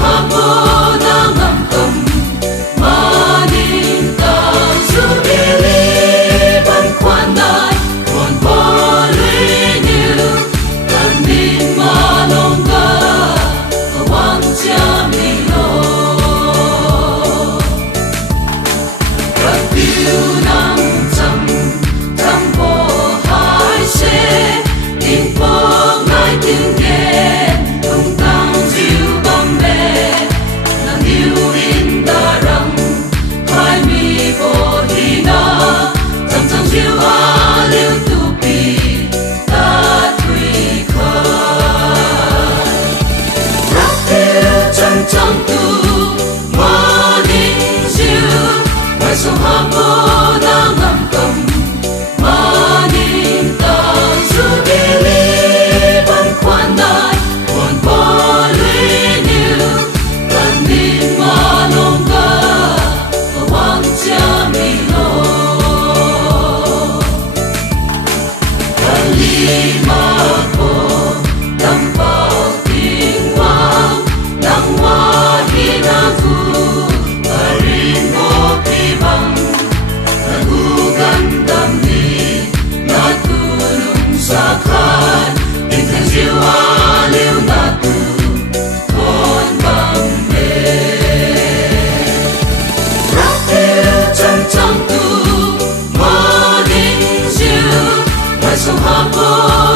hapon ang angkam manintang sumilip ang kwanay Buwan polinyil Kanin malongga Awang tiamilo Ragbiu ng tampo hai se Impong ngay tinggen Tung tang diu bambe Nang diuin darang Hai mi bohina Tam tang diu aliu tupi Tatui kai Ragbiu chang tu Morning diu Mai song hapon ang angkam manintang sumilip ang kwanay Buwan polinyil Kanin malongga Awang tiamilo Kalima ko Tampaw tingwang Nang wahin ako Parin mo tibang Nagugandam ni Natulong sa kan Intang jiwa liw natu Kon bambe Rakil chang tu Morning dew Mai song hapon